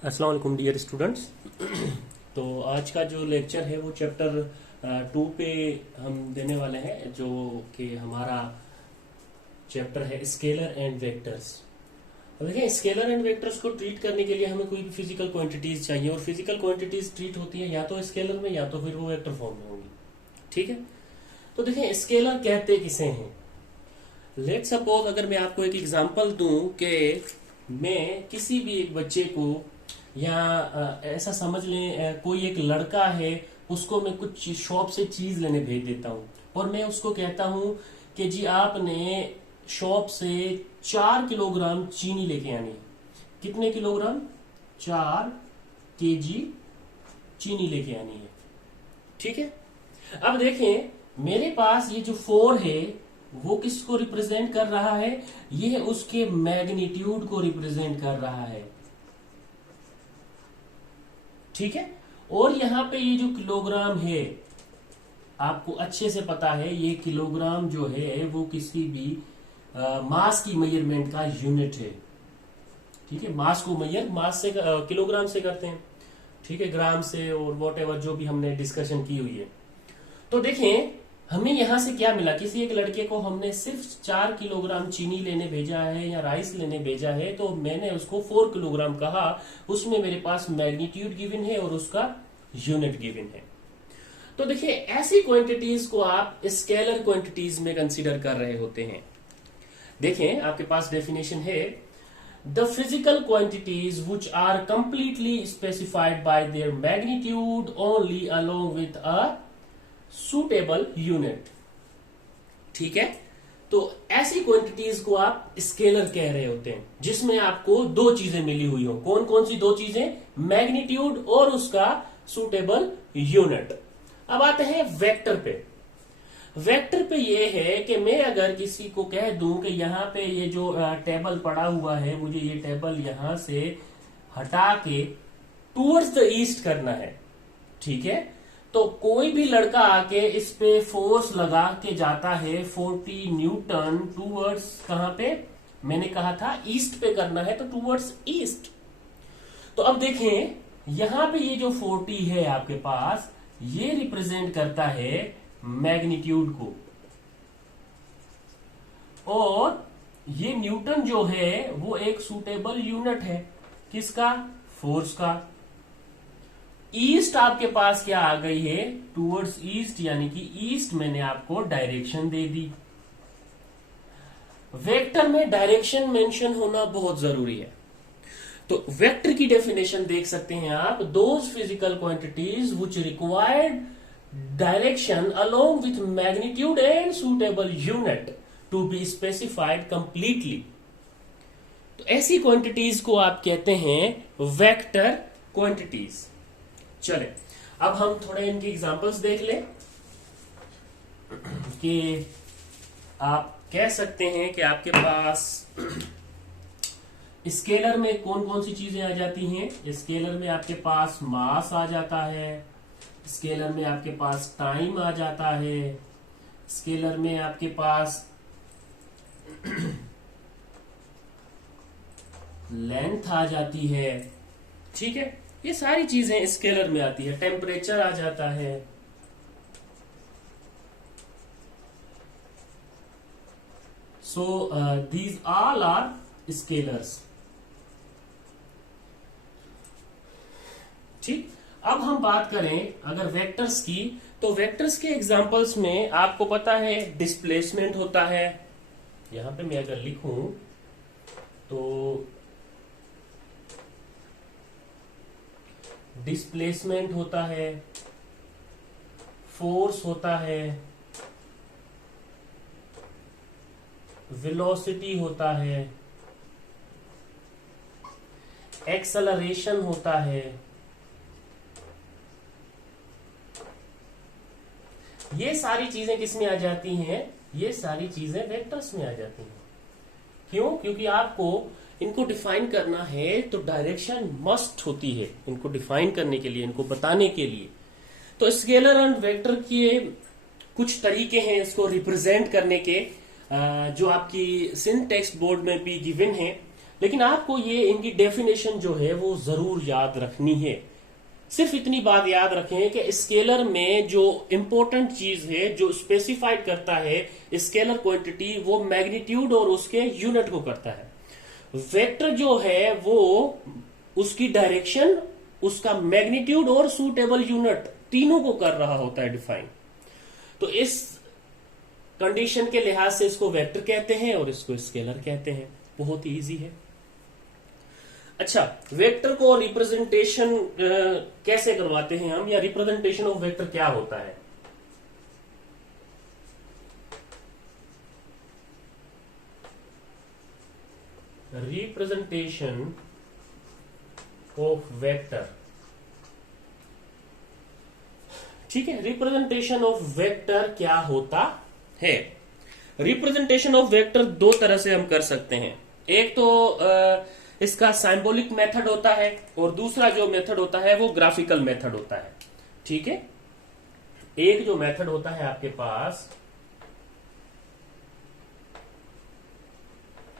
अस्सलाम वालेकुम dear students. तो आज का जो लेक्चर है वो चैप्टर 2 पे हम देने वाले हैं, जो कि हमारा चैप्टर है स्केलर एंड वेक्टर्स। अब देखिए, स्केलर एंड वेक्टर्स को ट्रीट करने के लिए हमें कोई भी फिजिकल क्वांटिटीज चाहिए, और फिजिकल क्वांटिटीज ट्रीट होती है या तो स्केलर में या तो फिर वो वेक्टर फॉर्म में होंगी। ठीक है, तो देखिए स्केलर कहते किसे हैं। लेट सपोज अगर मैं आपको एक एग्जांपल दूं कि मैं किसी भी एक बच्चे को, या ऐसा समझ लें कोई एक लड़का है, उसको मैं कुछ शॉप से चीज लेने भेज देता हूँ, और मैं उसको कहता हूँ कि जी आपने शॉप से 4 किलोग्राम चीनी लेके आनी है। कितने किलोग्राम? 4 kg चीनी लेके आनी है। ठीक है, अब देखें मेरे पास ये जो 4 है वो किसको रिप्रेजेंट कर रहा है? ये उसके मैग्नीट्यूड को रिप्रेजेंट कर रहा है। ठीक है, और यहां पे ये जो किलोग्राम है, आपको अच्छे से पता है ये किलोग्राम जो है वो किसी भी मास की मेजरमेंट का यूनिट है। ठीक है, मास को मास से किलोग्राम से करते हैं। ठीक है, ग्राम से और वॉट जो भी हमने डिस्कशन की हुई है। तो देखें हमें यहां से क्या मिला, किसी एक लड़के को हमने सिर्फ 4 किलोग्राम चीनी लेने भेजा है या राइस लेने भेजा है, तो मैंने उसको 4 किलोग्राम कहा। उसमें मेरे पास मैग्नीट्यूड गिवन है और उसका यूनिट गिवन है। तो देखिए ऐसी क्वांटिटीज को आप स्केलर क्वांटिटीज में कंसीडर कर रहे होते हैं। देखें आपके पास डेफिनेशन है, the physical quantities which are completely specified by their magnitude only along with a suitable unit. ठीक है, तो ऐसी क्वांटिटीज को आप स्केलर कह रहे होते हैं जिसमें आपको दो चीजें मिली हुई हो। कौन कौन सी दो चीजें? मैग्नीट्यूड और उसका सुटेबल यूनिट। अब आते हैं वेक्टर पे। वेक्टर पे ये है कि मैं अगर किसी को कह दूं कि यहां पे ये जो टेबल पड़ा हुआ है, मुझे ये टेबल यहां से हटा के टूवर्ड्स द ईस्ट करना है। ठीक है, तो कोई भी लड़का आके इस पे फोर्स लगा के जाता है 40 न्यूटन टूवर्ड्स, कहां पे? मैंने कहा था ईस्ट पे करना है, तो टूवर्ड्स ईस्ट। तो अब देखें यहां पे ये जो 40 है आपके पास, ये रिप्रेजेंट करता है मैग्नीट्यूड को, और ये न्यूटन जो है वो एक सुटेबल यूनिट है। किसका? फोर्स का। ईस्ट आपके पास क्या आ गई है? टूवर्ड्स ईस्ट, यानी कि ईस्ट मैंने आपको डायरेक्शन दे दी। वेक्टर में डायरेक्शन मेंशन होना बहुत जरूरी है। तो वेक्टर की डेफिनेशन देख सकते हैं आप, those physical quantities which required direction along with magnitude and suitable unit to be specified completely. तो ऐसी क्वांटिटीज को आप कहते हैं वेक्टर क्वांटिटीज। चले अब हम थोड़े इनके एग्जांपल्स देख लें कि आप कह सकते हैं कि आपके पास स्केलर में कौन कौन सी चीजें आ जाती हैं। स्केलर में आपके पास मास आ जाता है, स्केलर में आपके पास टाइम आ जाता है, स्केलर में आपके पास लेंथ आ जाती है। ठीक है, ये सारी चीजें स्केलर में आती है। टेम्परेचर आ जाता है। So these all are scalars. ठीक, अब हम बात करें अगर वेक्टर्स की, तो वेक्टर्स के एग्जांपल्स में आपको पता है डिस्प्लेसमेंट होता है। यहां पे मैं अगर लिखूं तो डिस्प्लेसमेंट होता है, फोर्स होता है, वेलोसिटी होता है, एक्सेलरेशन होता है। ये सारी चीजें किसमें आ जाती हैं? ये सारी चीजें वेक्टर्स में आ जाती हैं। क्यों? क्योंकि आपको इनको डिफाइन करना है तो डायरेक्शन मस्ट होती है इनको डिफाइन करने के लिए, इनको बताने के लिए। तो स्केलर एंड वेक्टर के कुछ तरीके हैं इसको रिप्रेजेंट करने के, जो आपकी सिंटेक्स्ट बोर्ड में भी गिवन है। लेकिन आपको ये इनकी डेफिनेशन जो है वो जरूर याद रखनी है। सिर्फ इतनी बात याद रखें कि स्केलर में जो इंपॉर्टेंट चीज है, जो स्पेसिफाइड करता है स्केलर क्वांटिटी, वो मैग्नीट्यूड और उसके यूनिट को करता है। वेक्टर जो है वो उसकी डायरेक्शन, उसका मैग्नीट्यूड और सूटेबल यूनिट तीनों को कर रहा होता है डिफाइन। तो इस कंडीशन के लिहाज से इसको वेक्टर कहते हैं और इसको स्केलर कहते हैं। बहुत ही इजी है। अच्छा, वेक्टर को रिप्रेजेंटेशन कैसे करवाते हैं हम, या रिप्रेजेंटेशन ऑफ वेक्टर क्या होता है? रिप्रेजेंटेशन ऑफ वेक्टर, ठीक है। रिप्रेजेंटेशन ऑफ वेक्टर क्या होता है? रिप्रेजेंटेशन ऑफ वेक्टर दो तरह से हम कर सकते हैं। एक तो इसका सिंबॉलिक मेथड होता है और दूसरा जो मेथड होता है वो ग्राफिकल मेथड होता है, ठीक है। एक जो मेथड होता है आपके पास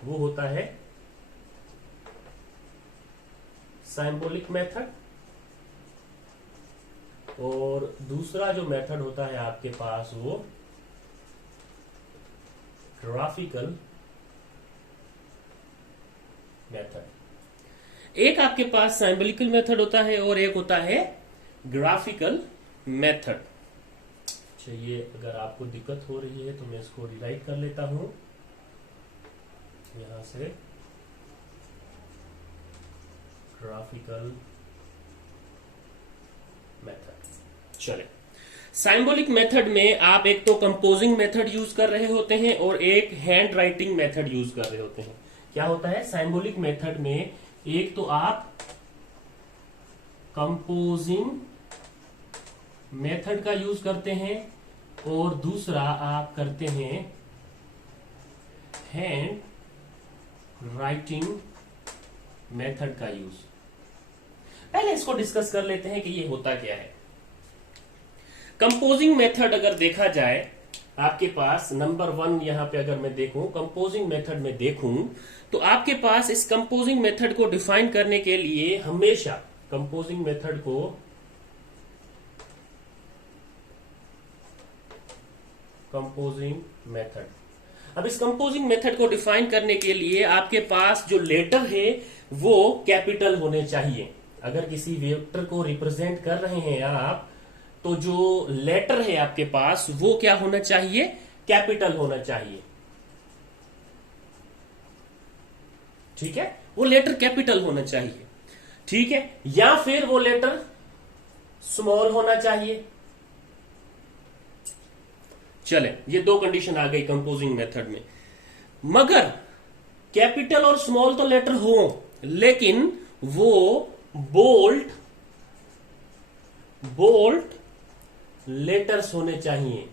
वो होता है सिंबॉलिक मेथड, और दूसरा जो मेथड होता है आपके पास वो ग्राफिकल मेथड। एक आपके पास सिंबॉलिकल मेथड होता है और एक होता है ग्राफिकल मेथड। चलिए, अगर आपको दिक्कत हो रही है तो मैं इसको रिराइट कर लेता हूं यहां से। Graphical method. चले, सिंबॉलिक मेथड में आप एक तो कंपोजिंग मेथड यूज कर रहे होते हैं और एक हैंड राइटिंग मेथड यूज कर रहे होते हैं। क्या होता है सिंबॉलिक मेथड में? एक तो आप कंपोजिंग मेथड का यूज करते हैं और दूसरा आप करते हैं हैंड राइटिंग मेथड का यूज। पहले इसको डिस्कस कर लेते हैं कि ये होता क्या है। कंपोजिंग मेथड अगर देखा जाए, आपके पास नंबर 1 यहां पे अगर मैं देखूं, कंपोजिंग मेथड में देखूं, तो आपके पास इस कंपोजिंग मेथड को डिफाइन करने के लिए हमेशा कंपोजिंग मेथड को अब इस कंपोजिंग मेथड को डिफाइन करने के लिए आपके पास जो लेटर है वो कैपिटल होने चाहिए। अगर किसी वेक्टर को रिप्रेजेंट कर रहे हैं आप, तो जो लेटर है आपके पास वो क्या होना चाहिए? कैपिटल होना चाहिए, ठीक है। वो लेटर कैपिटल होना चाहिए, ठीक है, या फिर वो लेटर स्मॉल होना चाहिए। चले, ये दो कंडीशन आ गई कंपोजिंग मेथड में। मगर कैपिटल और स्मॉल तो लेटर हो, लेकिन वो बोल्ड लेटर्स होने चाहिए।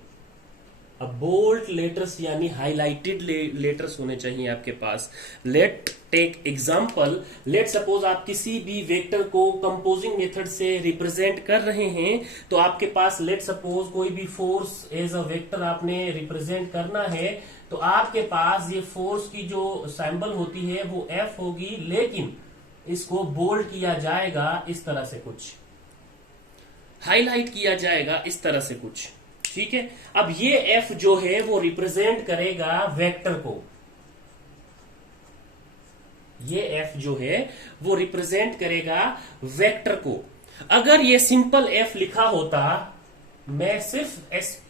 अब बोल्ड लेटर्स यानी हाईलाइटेड लेटर्स होने चाहिए आपके पास। Let take example, let suppose आप किसी भी वेक्टर को कंपोजिंग मेथड से रिप्रेजेंट कर रहे हैं, तो आपके पास लेट सपोज कोई भी फोर्स एज अ वेक्टर आपने रिप्रेजेंट करना है, तो आपके पास ये फोर्स की जो सिंबल होती है वो एफ होगी, लेकिन इसको बोल्ड किया जाएगा इस तरह से, कुछ हाईलाइट किया जाएगा इस तरह से कुछ, ठीक है। अब ये एफ जो है वो रिप्रेजेंट करेगा वेक्टर को, ये एफ जो है वो रिप्रेजेंट करेगा वेक्टर को। अगर ये सिंपल एफ लिखा होता, मैं सिर्फ एफ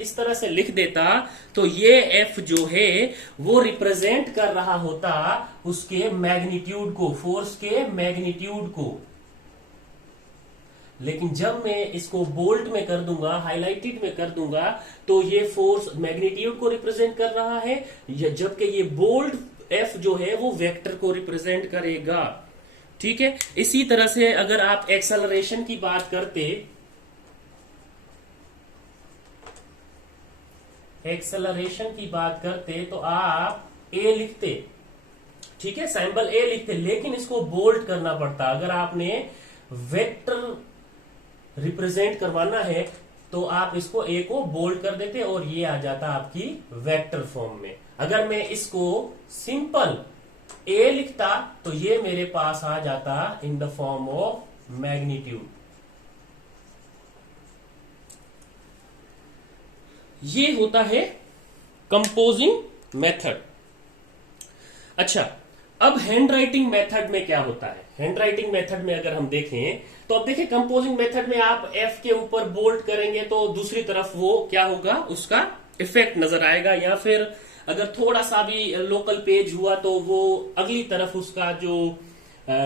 इस तरह से लिख देता, तो ये एफ जो है वो रिप्रेजेंट कर रहा होता उसके मैग्नीट्यूड को, फोर्स के मैग्नीट्यूड को। लेकिन जब मैं इसको बोल्ड में कर दूंगा, हाईलाइटेड में कर दूंगा, तो ये फोर्स मैग्नीट्यूड को रिप्रेजेंट कर रहा है, जबकि ये बोल्ड एफ जो है वो वेक्टर को रिप्रेजेंट करेगा, ठीक है। इसी तरह से अगर आप एक्सेलरेशन की बात करते, तो आप ए लिखते, ठीक है, सिंबल ए लिखते, लेकिन इसको बोल्ड करना पड़ता। अगर आपने वेक्टर रिप्रेजेंट करवाना है तो आप इसको ए को बोल्ड कर देते और ये आ जाता आपकी वेक्टर फॉर्म में। अगर मैं इसको सिंपल ए लिखता तो ये मेरे पास आ जाता in the form of magnitude. ये होता है कंपोजिंग मेथड। अच्छा, अब हैंड राइटिंग मेथड में क्या होता है? हैंड राइटिंग मेथड में अगर हम देखें तो अब देखिए कंपोजिंग मेथड में आप एफ के ऊपर बोल्ड करेंगे तो दूसरी तरफ वो क्या होगा, उसका इफेक्ट नजर आएगा, या फिर अगर थोड़ा सा भी लोकल पेज हुआ तो वो अगली तरफ उसका जो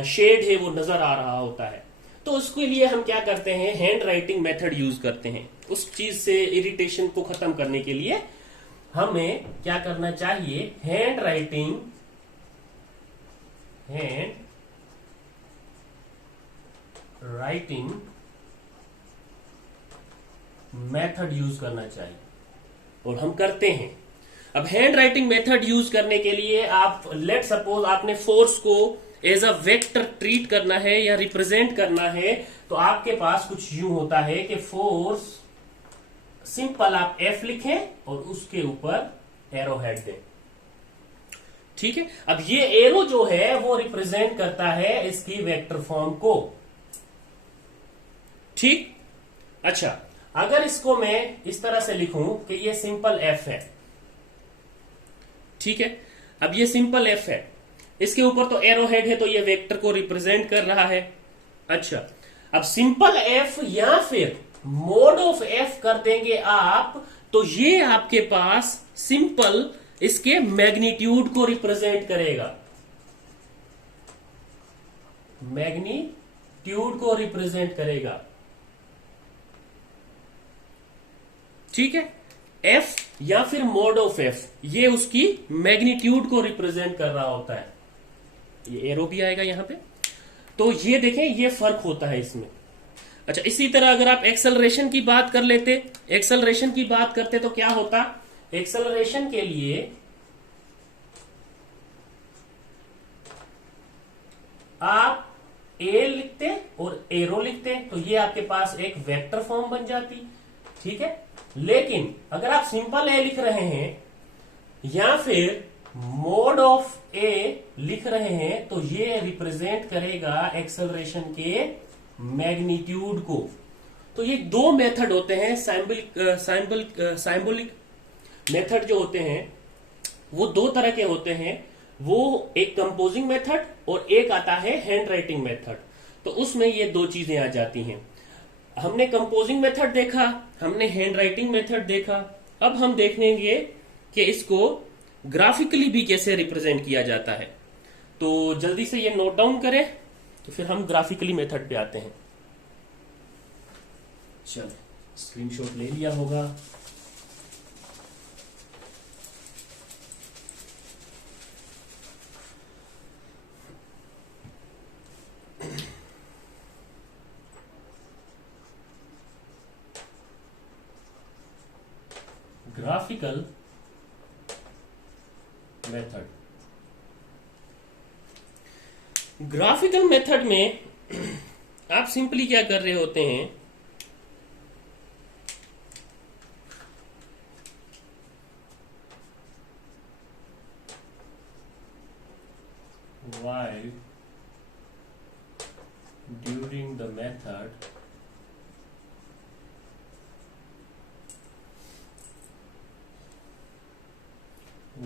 शेड है वो नजर आ रहा होता है। तो उसके लिए हम क्या करते हैं, हैंड राइटिंग मेथड यूज करते हैं। उस चीज से इरिटेशन को खत्म करने के लिए हमें क्या करना चाहिए, हैंड राइटिंग मेथड यूज करना चाहिए, और हम करते हैं। अब हैंड राइटिंग मेथड यूज करने के लिए आप लेट सपोज आपने फोर्स को एज अ वेक्टर ट्रीट करना है या रिप्रेजेंट करना है, तो आपके पास कुछ यूं होता है कि फोर्स सिंपल आप एफ लिखें और उसके ऊपर एरो हेड दें। ठीक है, अब ये एरो जो है वो रिप्रेजेंट करता है इसकी वेक्टर फॉर्म को। ठीक, अच्छा, अगर इसको मैं इस तरह से लिखूं कि ये सिंपल एफ है, ठीक है, अब ये सिंपल एफ है, इसके ऊपर तो एरो हेड है तो ये वेक्टर को रिप्रेजेंट कर रहा है। अच्छा, अब सिंपल एफ या फिर मोड ऑफ एफ कर देंगे आप, तो ये आपके पास सिंपल इसके मैग्नीट्यूड को रिप्रेजेंट करेगा, मैग्नीट्यूड को रिप्रेजेंट करेगा। ठीक है, एफ या फिर मोड ऑफ एफ, ये उसकी मैग्नीट्यूड को रिप्रेजेंट कर रहा होता है। ये एरो भी आएगा यहां पे, तो ये देखें ये फर्क होता है इसमें। अच्छा, इसी तरह अगर आप एक्सेलरेशन की बात कर लेते, एक्सेलरेशन की बात करते तो क्या होता, एक्सेलरेशन के लिए आप ए लिखते और एरो लिखते तो ये आपके पास एक वेक्टर फॉर्म बन जाती। ठीक है, लेकिन अगर आप सिंपल ए लिख रहे हैं या फिर मोड ऑफ ए लिख रहे हैं तो ये रिप्रेजेंट करेगा एक्सेलरेशन के मैग्नीट्यूड को। तो ये दो मेथड होते हैं, साइम्बोलिक मेथड जो होते हैं वो दो तरह के होते हैं। वो एक कंपोजिंग मेथड और एक आता है हैंड राइटिंग मेथड। तो उसमें ये दो चीजें आ जाती हैं। हमने कंपोजिंग मेथड देखा, हमने हैंड राइटिंग मेथड देखा, अब हम देखेंगे कि इसको ग्राफिकली भी कैसे रिप्रेजेंट किया जाता है। तो जल्दी से ये नोट डाउन करें, तो फिर हम ग्राफिकली मेथड पे आते हैं। चलो, स्क्रीनशॉट ले लिया होगा। ग्राफिकल मेथड, ग्राफिकल मेथड में आप सिंपली क्या कर रहे होते हैं, while during the method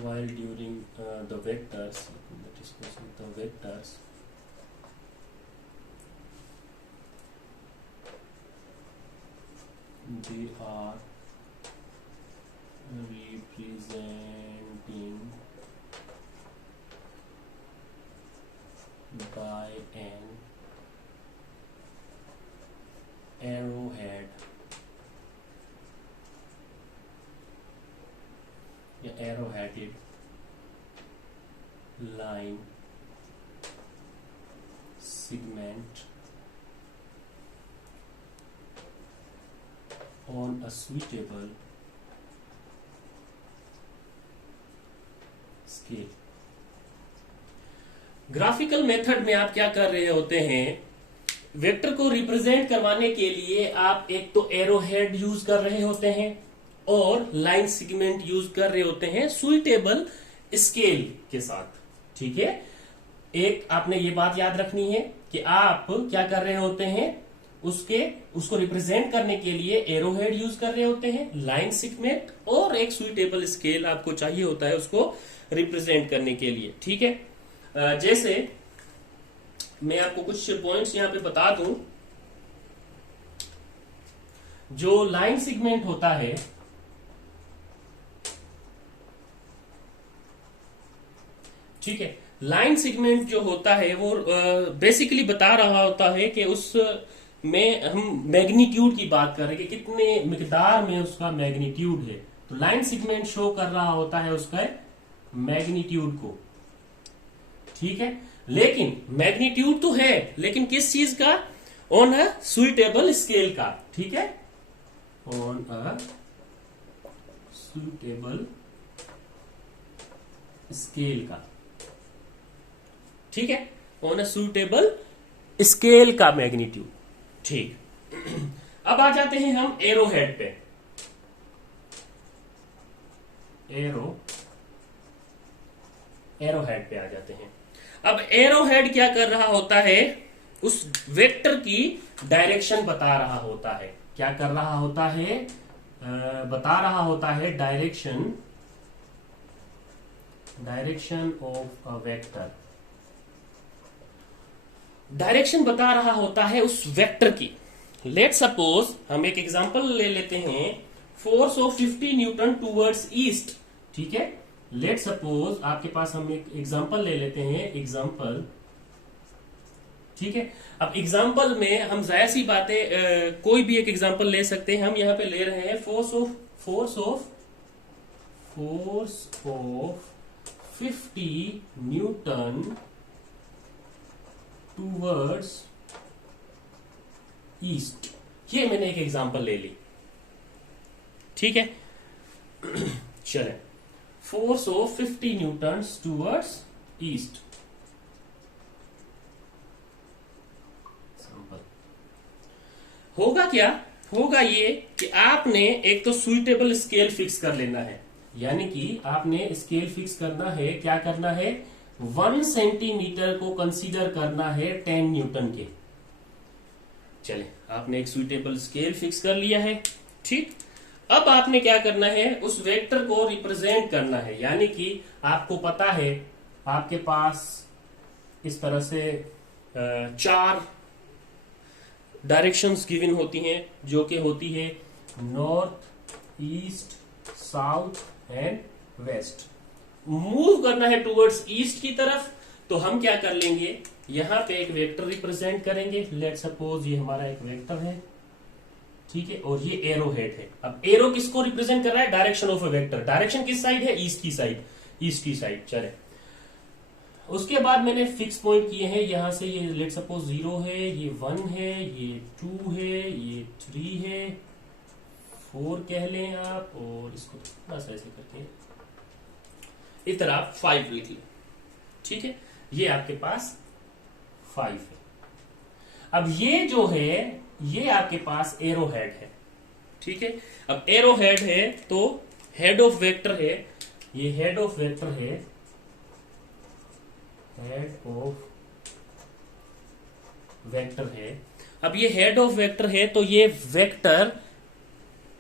while during the vectors, that is the vectors they are representing by an arrowhead या arrow-headed line segment on a suitable scale। Graphical method में आप क्या कर रहे होते हैं, वेक्टर को रिप्रेजेंट करवाने के लिए आप एक तो एरो हेड यूज कर रहे होते हैं और लाइन सेगमेंट यूज कर रहे होते हैं सुइटेबल स्केल के साथ। ठीक है, एक आपने ये बात याद रखनी है कि आप क्या कर रहे होते हैं, उसको रिप्रेजेंट करने के लिए एरो हेड यूज कर रहे होते हैं, लाइन सेगमेंट और एक सुइटेबल स्केल आपको चाहिए होता है उसको रिप्रेजेंट करने के लिए। ठीक है, जैसे मैं आपको कुछ पॉइंट्स यहां पे बता दूं। जो लाइन सेगमेंट होता है, ठीक है, लाइन सेगमेंट जो होता है वो बेसिकली बता रहा होता है कि उस में हम मैग्नीट्यूड की बात कर रहे हैं कि कितने मिकदार में उसका मैग्नीट्यूड है। तो लाइन सेगमेंट शो कर रहा होता है उसका मैग्नीट्यूड को। ठीक है, लेकिन मैग्नीट्यूड तो है, लेकिन किस चीज का? ऑन अ सुइटेबल स्केल का। ठीक है, ऑन अ सुइटेबल स्केल का। ठीक है, ऑन अ सुइटेबल स्केल का मैग्नीट्यूड। ठीक, अब आ जाते हैं हम एरो हेड पे। एरो हेड पे आ जाते हैं। अब एरो हेड क्या कर रहा होता है? उस वेक्टर की डायरेक्शन बता रहा होता है। क्या कर रहा होता है? बता रहा होता है direction of a vector. Direction बता रहा होता है उस वेक्टर की। लेट सपोज हम एक एग्जांपल ले लेते हैं, force of 50 Newton towards east. ठीक है, लेट सपोज आपके पास हम एक एग्जांपल ले लेते हैं, एग्जांपल। ठीक है, अब एग्जांपल में हम जाहिर सी बातें कोई भी एक एग्जांपल ले सकते हैं। हम यहां पे ले रहे हैं force of 50 Newton towards east. ये मैंने एक एग्जांपल ले ली। ठीक है, चले, force of 50 Newton towards east. होगा क्या? होगा ये कि आपने एक तो सुइटेबल स्केल फिक्स कर लेना है, यानी कि आपने स्केल फिक्स करना है। क्या करना है? 1 सेंटीमीटर को कंसीडर करना है 10 न्यूटन के। चले, आपने एक सुइटेबल स्केल फिक्स कर लिया है। ठीक, अब आपने क्या करना है? उस वेक्टर को रिप्रेजेंट करना है, यानी कि आपको पता है आपके पास इस तरह से 4 डायरेक्शंस गिवन होती हैं, जो कि होती है north, east, south and west. Move करना है टुवर्ड्स ईस्ट की तरफ, तो हम क्या कर लेंगे? यहां पे एक वेक्टर रिप्रेजेंट करेंगे। लेट सपोज ये हमारा एक वेक्टर है। ठीक है, और ये एरो हेड है। अब एरो किसको रिप्रेजेंट कर रहा है? Direction of a vector. Direction किस साइड है? ईस्ट की साइड। ईस्ट की साइड। चले, उसके बाद मैंने फिक्स पॉइंट किए हैं। यहां से ये लेट सपोज 0 है, ये 1 है, ये 2 है, ये 3 है, 4 कह लें आप, और इसको थोड़ा सा ऐसे करते हैं, इधर आप 5 लिख लें। ठीक है, ये आपके पास 5 है। अब ये जो है, ये आपके पास एरो हेड है। ठीक है, अब एरो हेड है तो हेड ऑफ वेक्टर है, ये हेड ऑफ वेक्टर है, हेड ऑफ वेक्टर है। अब ये हेड ऑफ वेक्टर है तो ये वेक्टर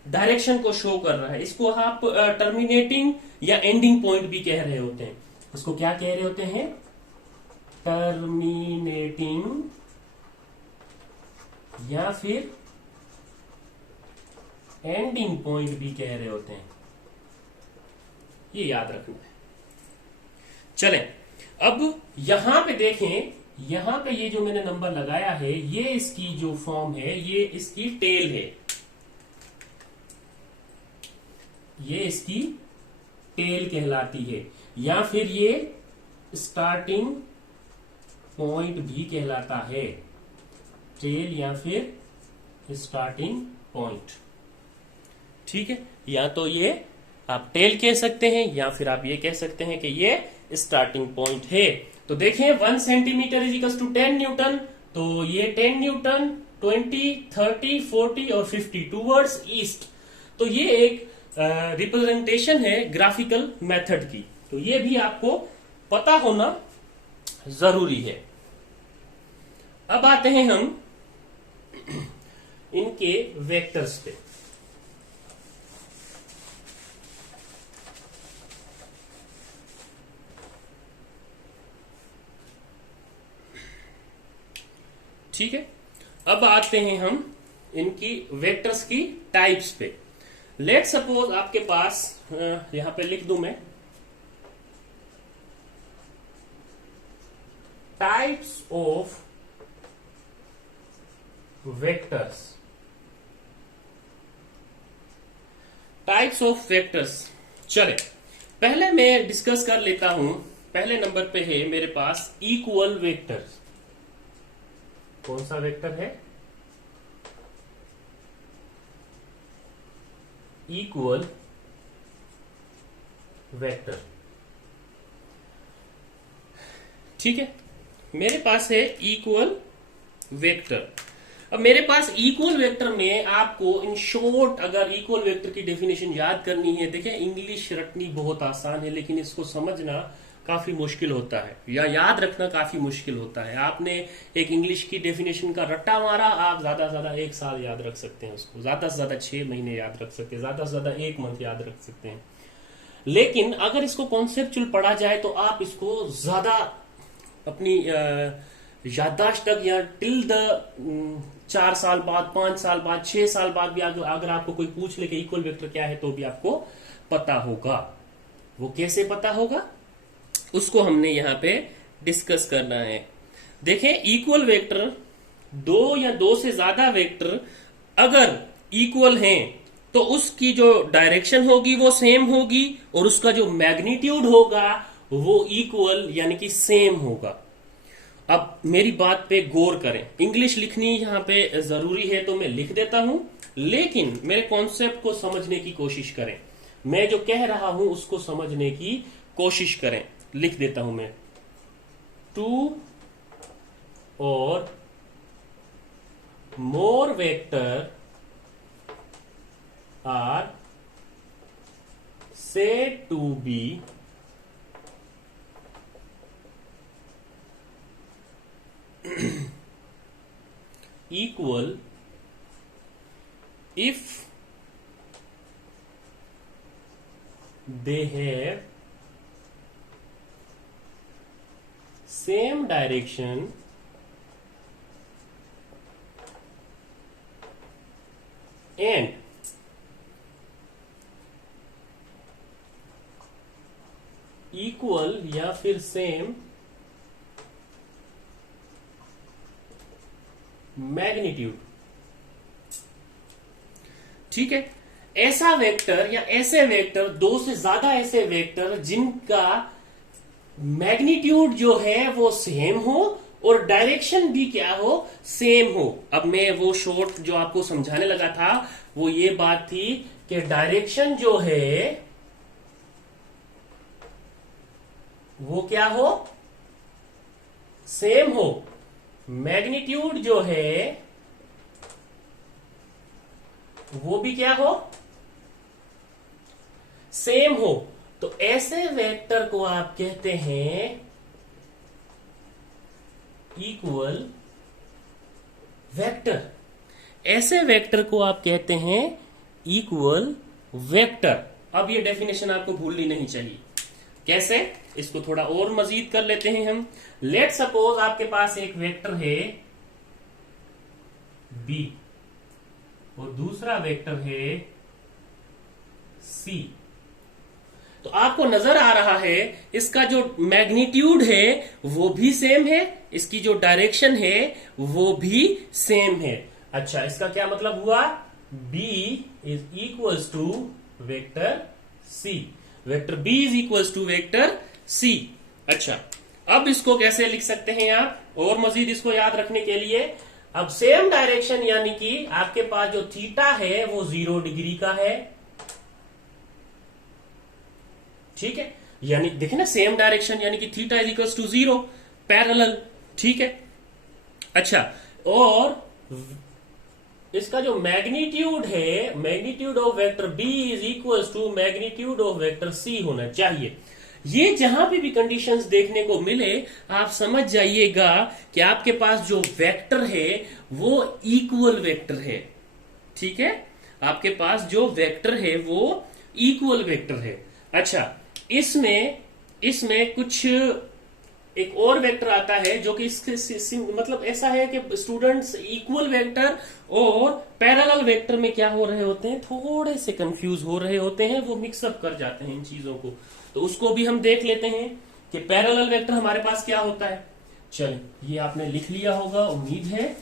डायरेक्शन को शो कर रहा है। इसको आप टर्मिनेटिंग या एंडिंग पॉइंट भी कह रहे होते हैं। इसको क्या कह रहे होते हैं? टर्मिनेटिंग या फिर एंडिंग पॉइंट भी कह रहे होते हैं। ये याद रखना है। चलें, अब यहां पे देखें, यहां पे ये जो मैंने नंबर लगाया है, ये इसकी जो फॉर्म है, ये इसकी टेल है। ये इसकी टेल कहलाती है, या फिर ये स्टार्टिंग पॉइंट भी कहलाता है। टेल या फिर स्टार्टिंग पॉइंट। ठीक है, या तो ये आप टेल कह सकते हैं, या फिर आप ये कह सकते हैं कि ये स्टार्टिंग पॉइंट है। तो देखें, 1 centimetre is equal to 10 newton, तो ये 10 न्यूटन, 20, 30, 40 और 50 टूवर्ड्स ईस्ट। तो ये एक रिप्रेजेंटेशन है ग्राफिकल मेथड की। तो ये भी आपको पता होना जरूरी है। अब आते हैं हम इनके वेक्टर्स पे। ठीक है, अब आते हैं हम इनकी वेक्टर्स की टाइप्स पे। लेट सपोज आपके पास यहां पे लिख दूं मैं, types of vectors. Types of vectors, चले पहले मैं डिस्कस कर लेता हूं। पहले नंबर पे है मेरे पास इक्वल वेक्टर्स। कौन सा वेक्टर है? Equal vector. ठीक है, मेरे पास है इक्वल वेक्टर। अब मेरे पास इक्वल वेक्टर में आपको इन शॉर्ट अगर इक्वल वेक्टर की डेफिनेशन याद करनी है, देखिए इंग्लिश रटनी बहुत आसान है लेकिन इसको समझना काफी मुश्किल होता है, या याद रखना काफी मुश्किल होता है। आपने एक इंग्लिश की डेफिनेशन का रट्टा मारा, आप ज्यादा से ज्यादा 1 साल याद रख सकते हैं उसको, ज्यादा से ज्यादा 6 महीने याद रख सकते हैं, ज्यादा से ज्यादा 1 मंथ याद रख सकते हैं। लेकिन अगर इसको कॉन्सेप्चुअल पढ़ा जाए तो आप इसको ज्यादा अपनी याददाश्त तक, या टिल द 4 साल बाद, 5 साल बाद, 6 साल बाद भी अगर आपको कोई पूछ ले कि इक्वल वेक्टर क्या है तो भी आपको पता होगा। वो कैसे पता होगा उसको हमने यहां पे डिस्कस करना है। देखें, इक्वल वेक्टर, 2 या 2 से ज्यादा वेक्टर अगर इक्वल हैं तो उसकी जो डायरेक्शन होगी वो सेम होगी और उसका जो मैग्नीट्यूड होगा वो इक्वल यानी कि सेम होगा। अब मेरी बात पे गौर करें, इंग्लिश लिखनी यहां पे जरूरी है तो मैं लिख देता हूं, लेकिन मेरे कॉन्सेप्ट को समझने की कोशिश करें। मैं जो कह रहा हूं उसको समझने की कोशिश करें। लिख देता हूं मैं, 2 और more vector are said to be equal if they have same direction and equal या फिर सेम मैग्नीट्यूड। ठीक है, ऐसा वेक्टर या ऐसे वेक्टर, 2 से ज्यादा ऐसे वेक्टर जिनका मैग्नीट्यूड जो है वो सेम हो और डायरेक्शन भी क्या हो, सेम हो। अब मैं वो शॉर्ट जो आपको समझाने लगा था वो ये बात थी कि डायरेक्शन जो है वो क्या हो, सेम हो, मैग्नीट्यूड जो है वो भी क्या हो, सेम हो। तो ऐसे वेक्टर को आप कहते हैं इक्वल वेक्टर। ऐसे वेक्टर को आप कहते हैं इक्वल वेक्टर। अब ये डेफिनेशन आपको भूलनी नहीं चाहिए। कैसे, इसको थोड़ा और मजीद कर लेते हैं हम। लेट सपोज आपके पास एक वेक्टर है B और दूसरा वेक्टर है C। तो आपको नजर आ रहा है इसका जो मैग्नीट्यूड है वो भी सेम है, इसकी जो डायरेक्शन है वो भी सेम है। अच्छा, इसका क्या मतलब हुआ, B is equals to vector C, vector B is equals to vector C। अच्छा, अब इसको कैसे लिख सकते हैं आप, और मजीद इसको याद रखने के लिए, अब सेम डायरेक्शन यानी कि आपके पास जो थीटा है वो 0 डिग्री का है। ठीक है, यानी देखिए ना, सेम डायरेक्शन यानी कि theta is equals to 0, parallel. ठीक है, अच्छा, और इसका जो मैग्नीट्यूड है, magnitude of vector B is equals to magnitude of vector C होना चाहिए। ये जहां पे भी कंडीशंस देखने को मिले, आप समझ जाइएगा कि आपके पास जो वेक्टर है वो इक्वल वेक्टर है। ठीक है, आपके पास जो वेक्टर है वो इक्वल वेक्टर है। अच्छा, इसमें इसमें कुछ एक और वेक्टर आता है जो कि इसके मतलब ऐसा है कि स्टूडेंट्स इक्वल वेक्टर और पैरेलल वेक्टर में क्या हो रहे होते हैं, थोड़े से कंफ्यूज हो रहे होते हैं, वो मिक्सअप कर जाते हैं इन चीजों को। तो उसको भी हम देख लेते हैं कि पैरेलल वेक्टर हमारे पास क्या होता है। चलिए, ये आपने लिख लिया होगा उम्मीद है।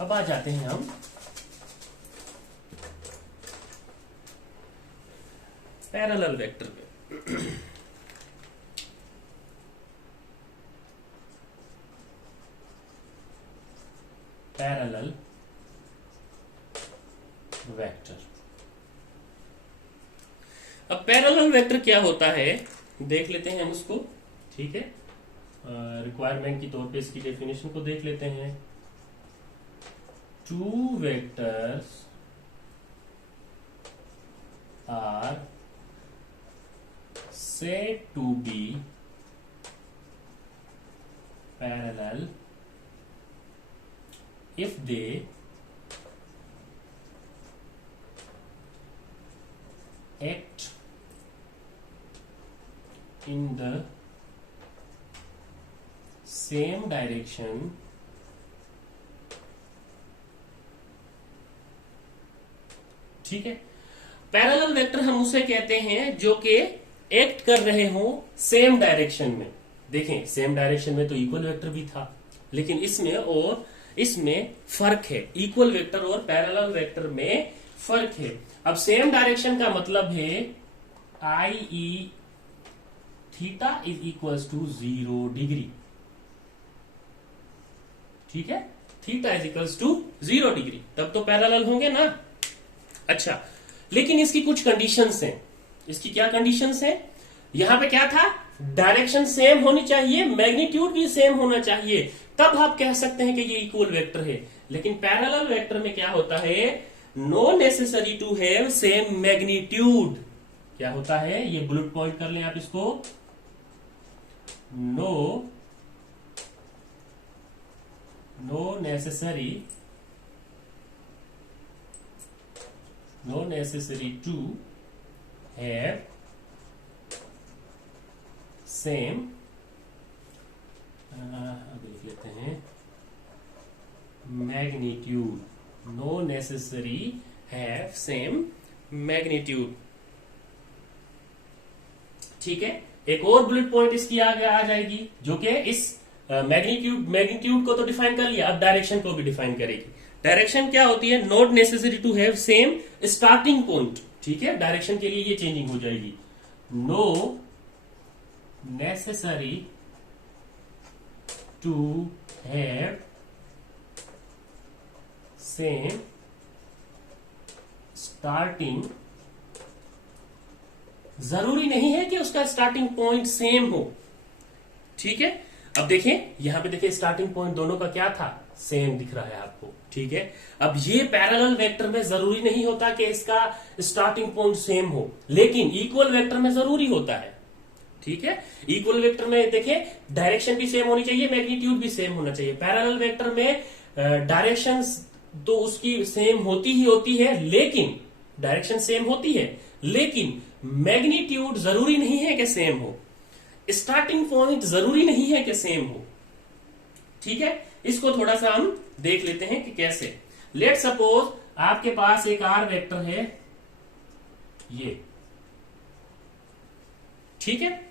अब आ जाते हैं हम पैरेलल वेक्टर पे। Parallel vector. अब पैरेलल वेक्टर क्या होता है देख लेते हैं हम उसको। ठीक है, रिक्वायरमेंट की तौर पे इसकी डेफिनेशन को देख लेते हैं। Two vectors are said to be parallel if they act in the same direction ठीक है, पैरेलल वेक्टर हम उसे कहते हैं जो कि एक्ट कर रहे हो सेम डायरेक्शन में। देखें, सेम डायरेक्शन में तो इक्वल वेक्टर भी था, लेकिन इसमें फर्क है। इक्वल वेक्टर और पैरेलल वेक्टर में फर्क है। अब सेम डायरेक्शन का मतलब है i e theta is equals to 0 degree. ठीक है, theta is equals to 0 degree, तब तो पैरेलल होंगे ना। अच्छा, लेकिन इसकी कुछ कंडीशंस हैं। इसकी क्या कंडीशंस है, यहां पे क्या था, डायरेक्शन सेम होनी चाहिए, मैग्नीट्यूड भी सेम होना चाहिए, तब आप कह सकते हैं कि ये इक्वल वेक्टर है। लेकिन पैरेलल वेक्टर में क्या होता है, no necessary to have same magnitude. क्या होता है, ये बुलेट पॉइंट कर लें आप इसको, no necessary to have same देख लेते हैं magnitude, no necessary have same magnitude. ठीक है, एक और बुलेट पॉइंट इसकी आगे आ जाएगी जो कि इस मैग्नीट्यूड को तो डिफाइन कर लिया, अब डायरेक्शन को भी डिफाइन करेगी। डायरेक्शन क्या होती है, not necessary to have same starting point. ठीक है, डायरेक्शन के लिए ये चेंजिंग हो जाएगी, no necessary to have same starting. जरूरी नहीं है कि उसका स्टार्टिंग पॉइंट सेम हो। ठीक है, अब देखें, यहां पे देखिए स्टार्टिंग पॉइंट दोनों का क्या था, सेम दिख रहा है आपको। ठीक है, अब ये पैरेलल वेक्टर में जरूरी नहीं होता कि इसका स्टार्टिंग पॉइंट सेम हो, लेकिन इक्वल वेक्टर में जरूरी होता है। ठीक है, इक्वल वेक्टर में देखिए डायरेक्शन भी सेम होनी चाहिए, मैग्नीट्यूड भी सेम होना चाहिए। पैरेलल वेक्टर में डायरेक्शन तो उसकी सेम होती ही होती है, लेकिन डायरेक्शन सेम होती है, लेकिन मैग्नीट्यूड जरूरी नहीं है कि सेम हो, स्टार्टिंग पॉइंट जरूरी नहीं है कि सेम हो। ठीक है, इसको थोड़ा सा हम देख लेते हैं कि कैसे। लेट सपोज आपके पास एक आर वेक्टर है ये, ठीक है,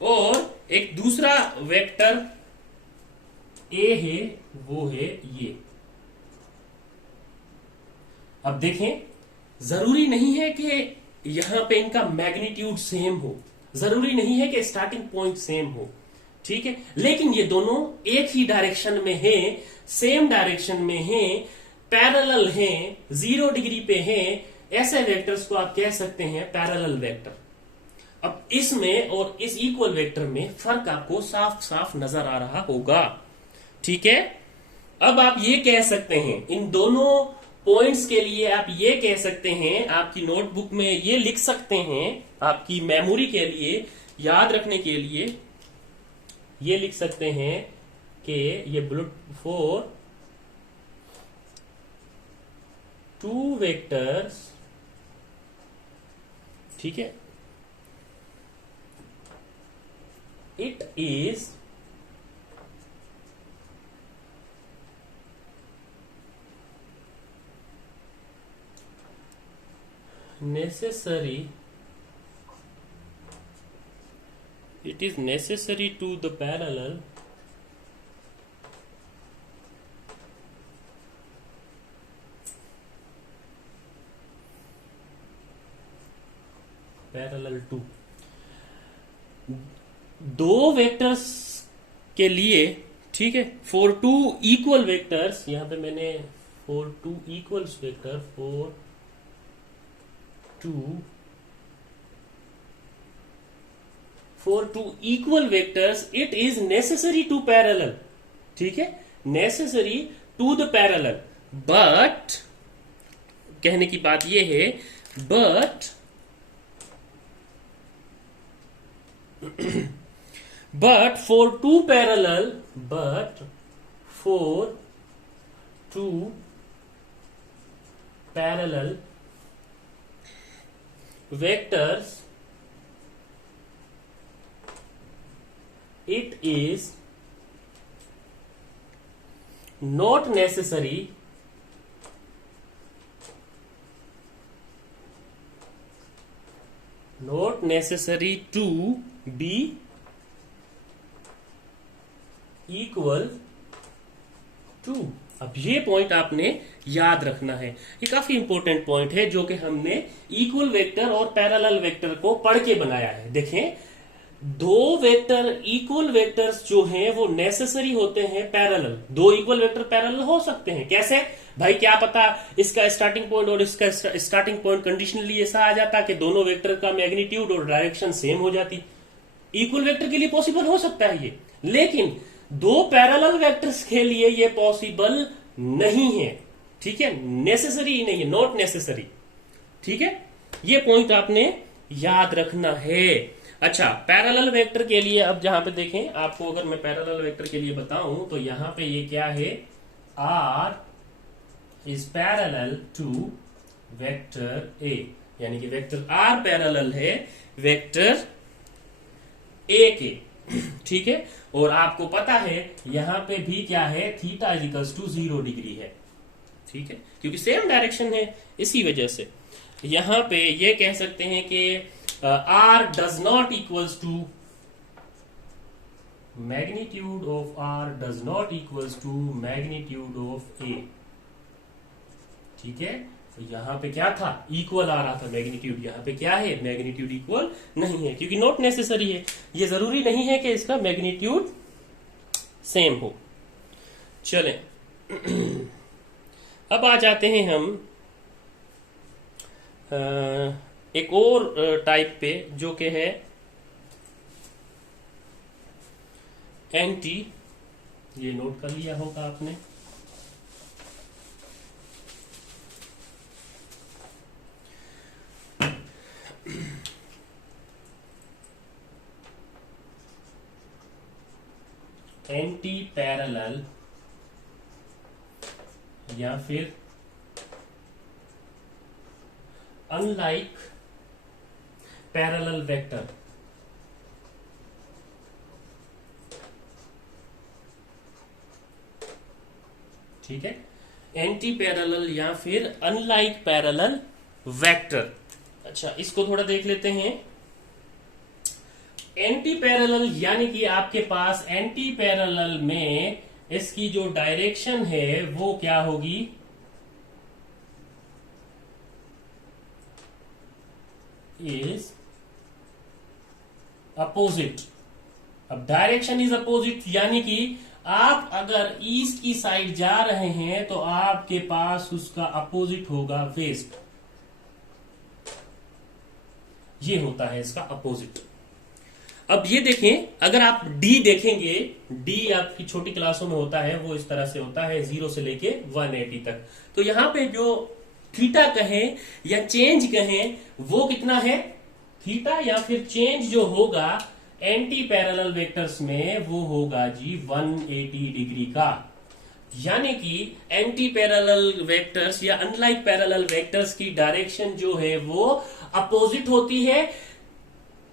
और एक दूसरा वेक्टर ए है, वो है ये। अब देखें, जरूरी नहीं है कि यहां पे इनका मैग्नीट्यूड सेम हो, जरूरी नहीं है कि स्टार्टिंग पॉइंट सेम हो। ठीक है, लेकिन ये दोनों एक ही डायरेक्शन में हैं, सेम डायरेक्शन में हैं, पैरेलल हैं, 0 डिग्री पे हैं, ऐसे वेक्टर्स को आप कह सकते हैं पैरेलल वेक्टर। अब इसमें और इस इक्वल वेक्टर में फर्क आपको साफ साफ नजर आ रहा होगा। ठीक है, अब आप ये कह सकते हैं इन दोनों पॉइंट्स के लिए आप ये कह सकते हैं, आपकी नोटबुक में ये लिख सकते हैं, आपकी मेमोरी के लिए, याद रखने के लिए ये लिख सकते हैं कि ये बुलेट फॉर 2 वेक्टर्स, ठीक है, it is necessary to the parallel to 2 vectors के लिए, ठीक है, फॉर 2 इक्वल वेक्टर्स, यहां पे मैंने for 2 equals vector, for 2 equal vectors it is necessary to parallel, ठीक है, necessary to the parallel, but कहने की बात ये है, but for 2 parallel vectors it is not necessary to be equal to। अब ये पॉइंट आपने याद रखना है, ये काफी इंपॉर्टेंट पॉइंट है जो कि हमने इक्वल वेक्टर और पैरेलल वेक्टर को पढ़ के बनाया है। देखें, 2 वेक्टर इक्वल वेक्टर्स जो हैं वो नेसेसरी होते हैं पैरेलल। 2 इक्वल वेक्टर पैरेलल हो सकते हैं, कैसे भाई, क्या पता इसका स्टार्टिंग पॉइंट और इसका स्टार्टिंग पॉइंट कंडीशनली ऐसा आ जाता कि दोनों वेक्टर का मैग्नीट्यूड और डायरेक्शन सेम हो जाती। इक्वल वेक्टर के लिए पॉसिबल हो सकता है ये, लेकिन 2 पैरेलल वेक्टर्स के लिए ये पॉसिबल नहीं है, ठीक है, नेसेसरी ही नहीं है, नॉट नेसेसरी, ठीक है, ये पॉइंट आपने याद रखना है। अच्छा, पैरेलल वेक्टर के लिए अब जहां पे देखें, आपको अगर मैं पैरेलल वेक्टर के लिए बताऊं तो यहां पे ये क्या है, R is parallel to vector A, यानी कि वेक्टर R पैरेलल है वेक्टर A के, ठीक है, और आपको पता है यहां पे भी क्या है, theta is equals to 0 degree है, ठीक है, क्योंकि सेम डायरेक्शन है, इसी वजह से यहां पे ये कह सकते हैं कि R does not equals to magnitude of R does not equals to magnitude of A, ठीक है, तो यहां पे क्या था, इक्वल आ रहा था मैग्नीट्यूड, यहां पे क्या है, मैग्नीट्यूड इक्वल नहीं है, क्योंकि नॉट नेसेसरी है, ये जरूरी नहीं है कि इसका मैग्नीट्यूड सेम हो। चलें अब आ जाते हैं हम एक और टाइप पे जो कि है एंटी, ये नोट कर लिया होगा आपने, एंटी पैरेलल या फिर अनलाइक पैरेलल वेक्टर, ठीक है, एंटी पैरेलल या फिर अनलाइक पैरेलल वेक्टर। अच्छा, इसको थोड़ा देख लेते हैं। एंटी पैरेलल यानी कि आपके पास एंटी पैरेलल में इसकी जो डायरेक्शन है वो क्या होगी, इज अपोजिट। अब डायरेक्शन इज अपोजिट यानी कि आप अगर ईस्ट की साइड जा रहे हैं तो आपके पास उसका अपोजिट होगा वेस्ट, ये होता है इसका अपोजिट। अब ये देखें, अगर आप डी देखेंगे, डी आपकी छोटी क्लासों में होता है, वो इस तरह से होता है 0 से लेके 180 तक। तो यहां पे जो थीटा कहें या चेंज कहें, वो कितना है, थीटा या फिर चेंज जो होगा एंटी पैरेलल वेक्टर्स में, वो होगा जी 180 डिग्री का। यानी कि एंटी पैरेलल वेक्टर्स या अनलाइक पैरेलल वेक्टर्स की डायरेक्शन जो है वो अपोजिट होती है,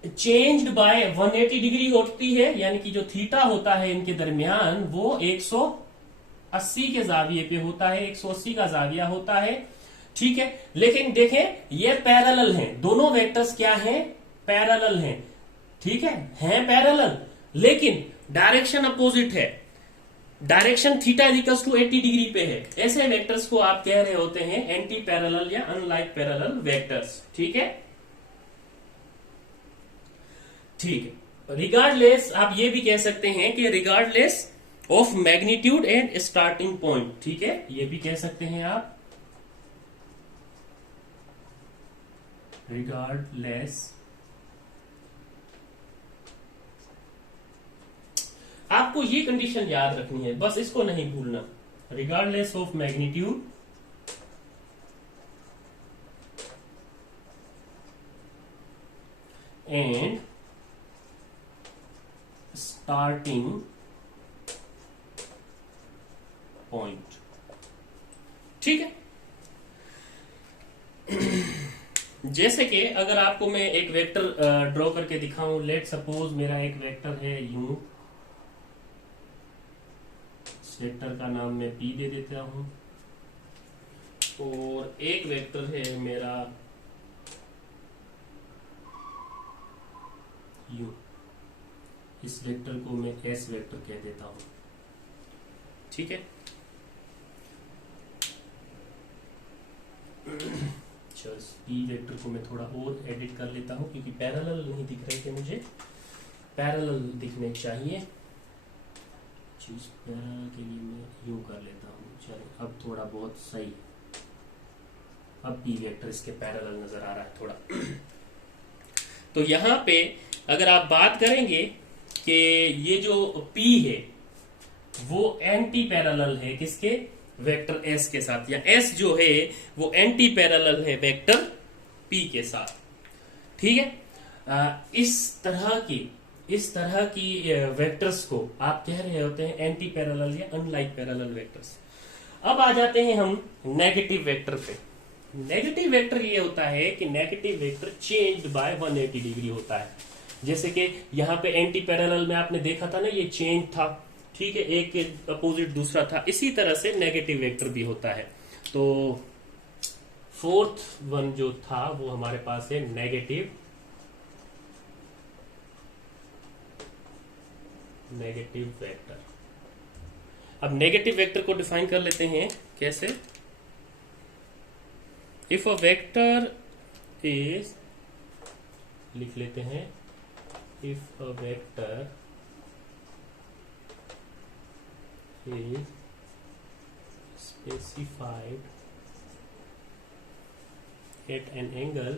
चेंज्ड बाय 180 डिग्री होती है। यानी कि जो थीटा होता है इनके दरमियान वो 180 के जाविये पे होता है, 180 का जाविया होता है, ठीक है। लेकिन देखें ये पैरेलल हैं, दोनों वेक्टर्स क्या हैं, पैरेलल हैं, ठीक है पैरेलल, लेकिन डायरेक्शन अपोजिट है, direction theta equals to 80 degree पे है। ऐसे वेक्टर्स को आप कह रहे होते हैं एंटी पैरेलल या अनलाइक पैरेलल वेक्टर्स, ठीक है। ठीक है, रिगार्डलेस आप ये भी कह सकते हैं कि regardless of magnitude and starting point, ठीक है, ये भी कह सकते हैं आप, रिगार्डलेस। आपको ये कंडीशन याद रखनी है, बस इसको नहीं भूलना, regardless of magnitude and starting point, ठीक है। जैसे कि अगर आपको मैं एक वेक्टर ड्रॉ करके दिखाऊं, लेट सपोज मेरा एक वेक्टर है यूं, इस वेक्टर का नाम मैं पी दे देता हूं, और एक वेक्टर है मेरा यू, इस वेक्टर को मैं एस वेक्टर कह देता हूं, ठीक है। चलो पी वेक्टर को मैं थोड़ा और एडिट कर लेता हूं, क्योंकि पैरेलल नहीं दिख रहे थे मुझे, पैरेलल दिखने चाहिए, चीज पैरेलल के लिए मैं यूं कर लेता हूं। चलो अब थोड़ा बहुत सही, अब पी वेक्टर इसके पैरेलल नजर आ रहा है थोड़ा। तो यहां पे अगर आप बात करेंगे कि ये जो P है वो एंटी पैरेलल है किसके, वेक्टर S के साथ, या S जो है वो एंटी पैरेलल है वेक्टर P के साथ, ठीक है। इस तरह की वेक्टर्स को आप कह रहे होते हैं एंटी पैरेलल या अनलाइक पैरेलल वेक्टर्स। अब आ जाते हैं हम नेगेटिव वेक्टर पे। नेगेटिव वेक्टर ये होता है कि negative vector changed by 180 degree होता है। जैसे कि यहाँ पे एंटी पैरेलल में आपने देखा था ना, ये चेंज था, ठीक है, एक के अपोजिट दूसरा था, इसी तरह से नेगेटिव वेक्टर भी होता है। तो फोर्थ वन जो था वो हमारे पास है नेगेटिव वेक्टर। अब नेगेटिव वेक्टर को डिफाइन कर लेते हैं कैसे, इफ अ वेक्टर इज, लिख लेते हैं, if a vector is specified at an angle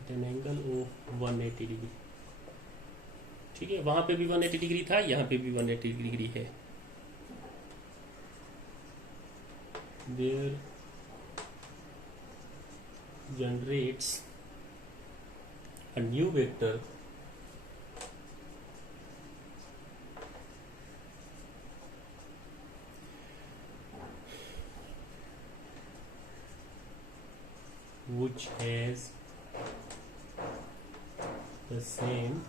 of 180 degree, ठीक है, वहां पे भी 180 डिग्री था, यहां पे भी 180 डिग्री है। there generates a new vector which has the same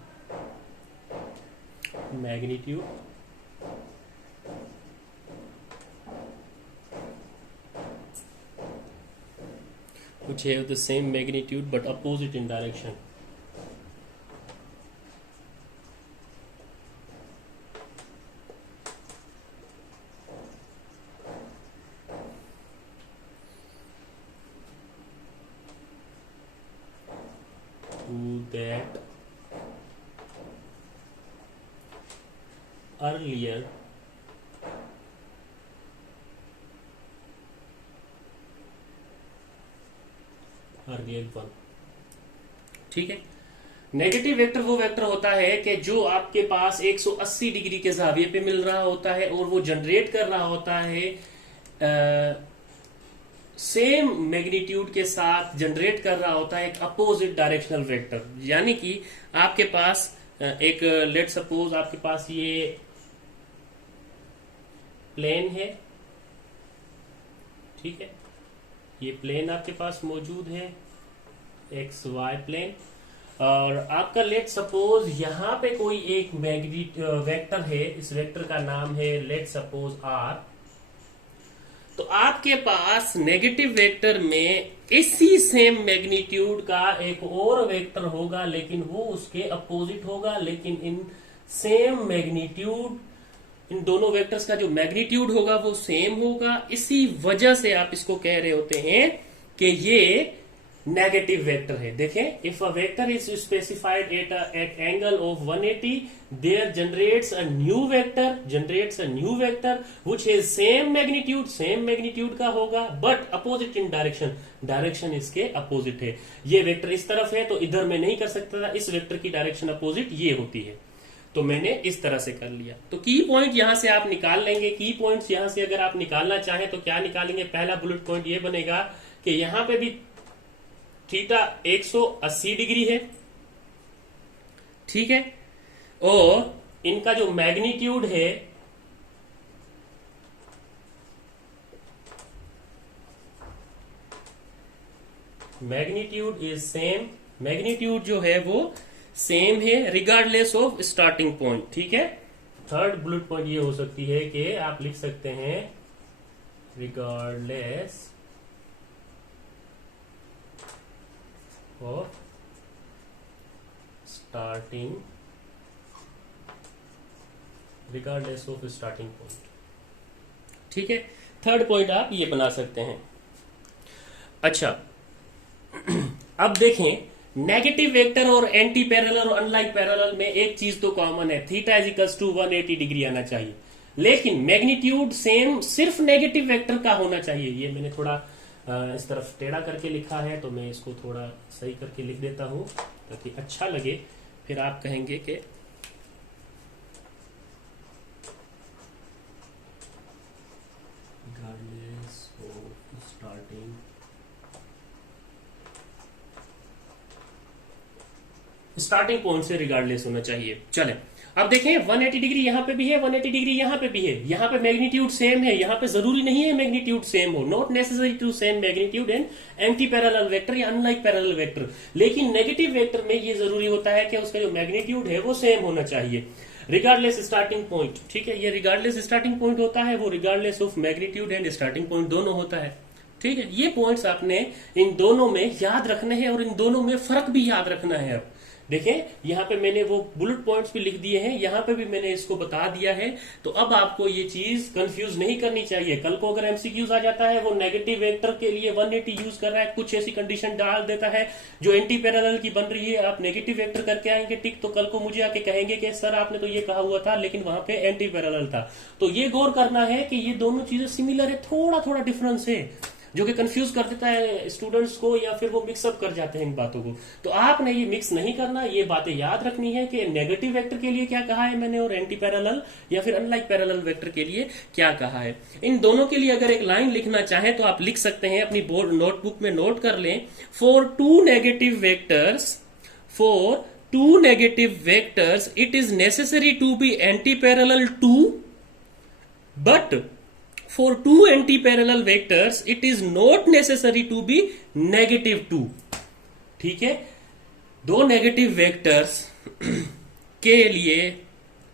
magnitude but opposite in direction. To that earlier और रियल 1। ठीक है। नेगेटिव वेक्टर वो वेक्टर होता है कि जो आपके पास 180 डिग्री के जाविये पे मिल रहा होता है और वो जनरेट कर रहा होता है सेम मैग्नीट्यूड के साथ जनरेट कर रहा होता है एक अपोजिट डायरेक्शनल वेक्टर। यानी कि आपके पास एक लेट सपोज आपके पास ये प्लेन है, ठीक है, ये प्लेन आपके पास मौजूद है एक्स वाई प्लेन, और आपका लेट सपोज यहां पे कोई एक वेक्टर है, इस वेक्टर का नाम है लेट सपोज आर। तो आपके पास नेगेटिव वेक्टर में इसी सेम मैग्नीट्यूड का एक और वेक्टर होगा, लेकिन वो उसके अपोजिट होगा, लेकिन इन सेम मैग्नीट्यूड इन दोनों वेक्टर्स का जो मैग्नीट्यूड होगा वो सेम होगा। इसी वजह से आप इसको कह रहे होते हैं कि ये नेगेटिव वेक्टर है। देखें, if a vector is specified at angle of 180 there generates a new vector which is same magnitude का होगा बट अपोजिट इन डायरेक्शन इसके अपोजिट है। ये वेक्टर इस तरफ है तो इधर मैं नहीं कर सकता था, इस वेक्टर की डायरेक्शन अपोजिट ये होती है, तो मैंने इस तरह से कर लिया। तो की पॉइंट यहां से आप निकाल लेंगे। की पॉइंट्स यहां से अगर आप निकालना चाहें तो क्या निकालेंगे? पहला बुलेट पॉइंट ये बनेगा कि यहां पे भी थीटा 180 डिग्री है, ठीक है, और इनका जो मैग्नीट्यूड है मैग्नीट्यूड इज सेम, मैग्नीट्यूड जो है वो सेम है रिगार्डलेस ऑफ स्टार्टिंग पॉइंट। ठीक है। थर्ड बुलेट पॉइंट ये हो सकती है कि आप लिख सकते हैं रिगार्डलेस ऑफ स्टार्टिंग पॉइंट। ठीक है। थर्ड पॉइंट आप ये बना सकते हैं। अच्छा, अब देखें, नेगेटिव वेक्टर और एंटी पैरेलल और अनलाइक पैरेलल में एक चीज तो कॉमन है, theta is equals to 180 degree आना चाहिए, लेकिन मैग्नीट्यूड सेम सिर्फ नेगेटिव वेक्टर का होना चाहिए। ये मैंने थोड़ा इस तरफ टेढ़ा करके लिखा है, तो मैं इसको थोड़ा सही करके लिख देता हूं ताकि अच्छा लगे। फिर आप कहेंगे कि स्टार्टिंग पॉइंट से रिगार्डलेस होना चाहिए। चले, अब देखें 180 डिग्री यहां पे भी है, 180 डिग्री यहां पे भी है, यहां पे मैग्नीट्यूड सेम है, यहां पे जरूरी नहीं है मैग्नीट्यूड सेम हो, not necessary to same magnitude and anti parallel vector या अनलाइक पैरेलल वेक्टर। लेकिन नेगेटिव वेक्टर में ये जरूरी होता है कि उसका जो मैग्नीट्यूड है वो सेम होना चाहिए रिगार्डलेस स्टार्टिंग पॉइंट। ठीक है, ये रिगार्डलेस स्टार्टिंग पॉइंट होता है, वो regardless of magnitude and starting point दोनों होता है। ठीक है, ये पॉइंट्स आपने इन दोनों में याद रखने हैं और इन दोनों में फर्क भी याद रखना है। अब देखें, यहां पे मैंने वो बुलेट पॉइंट्स भी लिख दिए हैं, यहां पे भी मैंने इसको बता दिया है, तो अब आपको ये चीज कंफ्यूज नहीं करनी चाहिए। कल को अगर एमसीक्यूज आ जाता है, वो नेगेटिव वेक्टर के लिए 180 यूज कर रहा है, कुछ ऐसी कंडीशन डाल देता है जो एंटी पैरेलल की बन रही है, आप नेगेटिव वेक्टर करके आएंगे टिक, तो कल को मुझे आके कहेंगे कि सर आपने तो ये कहा हुआ था लेकिन वहां पे एंटी पैरेलल था। तो ये गौर करना है कि ये दोनों चीजें सिमिलर है, थोड़ा थोड़ा डिफरेंस है जो कि कंफ्यूज कर देता है स्टूडेंट्स को, या फिर वो मिक्सअप कर जाते हैं इन बातों को। तो आपने ये मिक्स नहीं करना, ये बातें याद रखनी है कि नेगेटिव वेक्टर के लिए क्या कहा है मैंने और एंटी पैरेलल या फिर अनलाइक पैरेलल वेक्टर के लिए क्या कहा है। इन दोनों के लिए अगर एक लाइन लिखना चाहे तो आप लिख सकते हैं, अपनी बोर्ड नोटबुक में नोट कर लें, for two negative vectors it is necessary to be anti parallel to, but for two anti-parallel vectors it is not necessary to be negative 2। ठीक है, दो नेगेटिव वेक्टर्स के लिए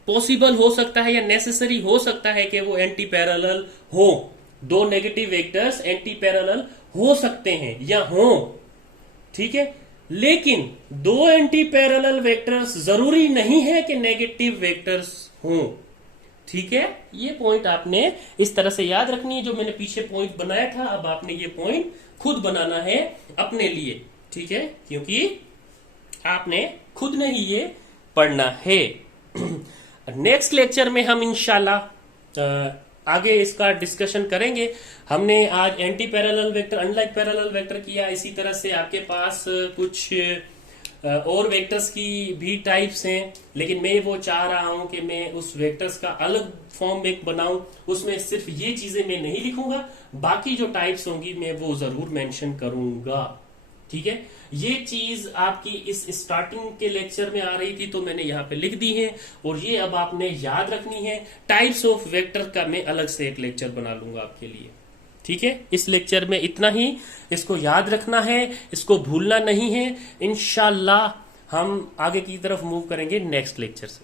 पॉसिबल हो सकता है या नेसेसरी हो सकता है कि वो एंटी पैरेलल हो। दो नेगेटिव वेक्टर्स एंटी पैरेलल हो सकते हैं या हो, ठीक है, लेकिन दो एंटी पैरेलल वेक्टर्स जरूरी नहीं है कि नेगेटिव वेक्टर्स हों। ठीक है, ये पॉइंट आपने इस तरह से याद रखनी है जो मैंने पीछे पॉइंट बनाया था। अब आपने ये पॉइंट खुद बनाना है अपने लिए, ठीक है, क्योंकि आपने खुद ने ही ये पढ़ना है। नेक्स्ट लेक्चर में हम इंशाल्लाह आगे इसका डिस्कशन करेंगे। हमने आज anti parallel vector, unlike parallel vector किया। इसी तरह से आपके पास कुछ और वेक्टर्स की भी टाइप्स हैं, लेकिन मैं वो चाह रहा हूं कि मैं उस वेक्टर्स का अलग फॉर्म एक बनाऊं। उसमें सिर्फ ये चीजें मैं नहीं लिखूंगा, बाकी जो टाइप्स होंगी मैं वो जरूर मेंशन करूंगा। ठीक है, ये चीज आपकी इस स्टार्टिंग के लेक्चर में आ रही थी तो मैंने यहाँ पे लिख दी है, और ये अब आपने याद रखनी है। टाइप्स ऑफ वेक्टर का मैं अलग से एक लेक्चर बना लूंगा आपके लिए। ठीक है, इस लेक्चर में इतना ही। इसको याद रखना है, इसको भूलना नहीं है। इंशाल्लाह हम आगे की तरफ मूव करेंगे नेक्स्ट लेक्चर से।